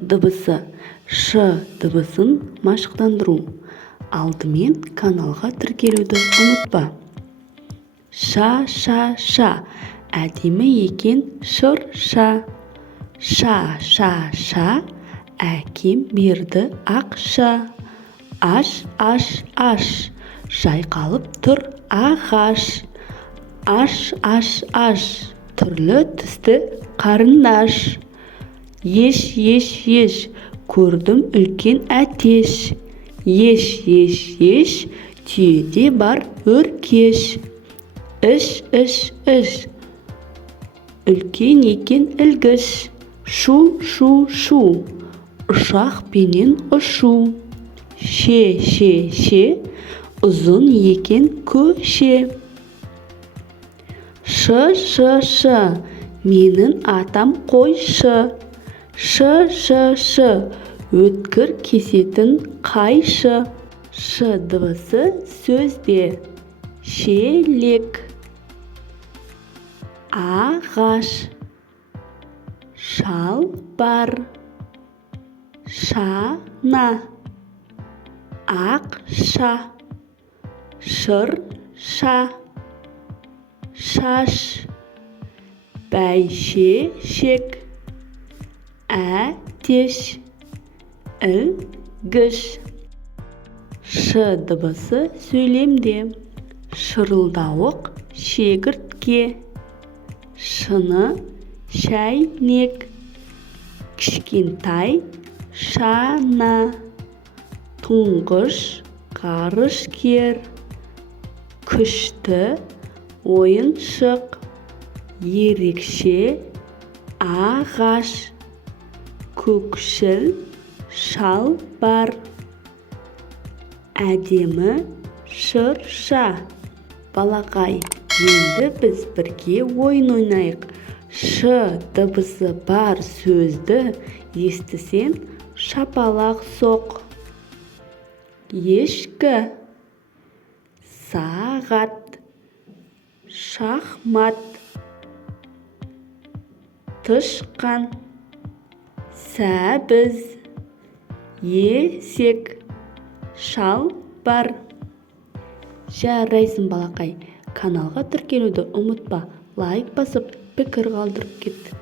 дыбысы. Ш дыбысын машықтандыру. Алдымен каналға тіркелуді ұмытпа. Ша. Әдемі екен шырша. Ша. Әкем берді ақша. Аш. Жайқалып тұр ағаш. Аш. Түрлі түсті қарындаш. Еш. Көрдім үлкен әтеш. Еш. Түйеде бар өркеш. Іш. Үлкен екен ілгіш. Шу. Ұшақ пенен ұшу. Ше. Ұзын екен көше. Ш. Менің атам қойшы. Ш. Өткір кесетін қайшы. Ш дыбысы сөзде. Шелек. Ағаш. Шалбар. Шана. Ақша. Шырша. Шаш. Бәйшешек. Әтеш. Ілгіш. Ш дыбысы сөйлемде. Шырылдауық шегіртке. Шыны шәйнек. Кішкентай шана. Тұңғыш ғарышкер. Күшті ойыншық. Ерекше ағаш. Көкшіл шалбар. Әдемі шырша. Балақай, енді біз бірге ойын ойнайық. Ш дыбысы бар сөзді естісен шапалақ соқ. Ешкі. Сағат. Шахмат. Тышқан. Сәбіз. Есек. Шалбар. Жарайсың балақай. Каналға тіркелуді ұмытпа. Лайк басып, пікір қалдырып кет.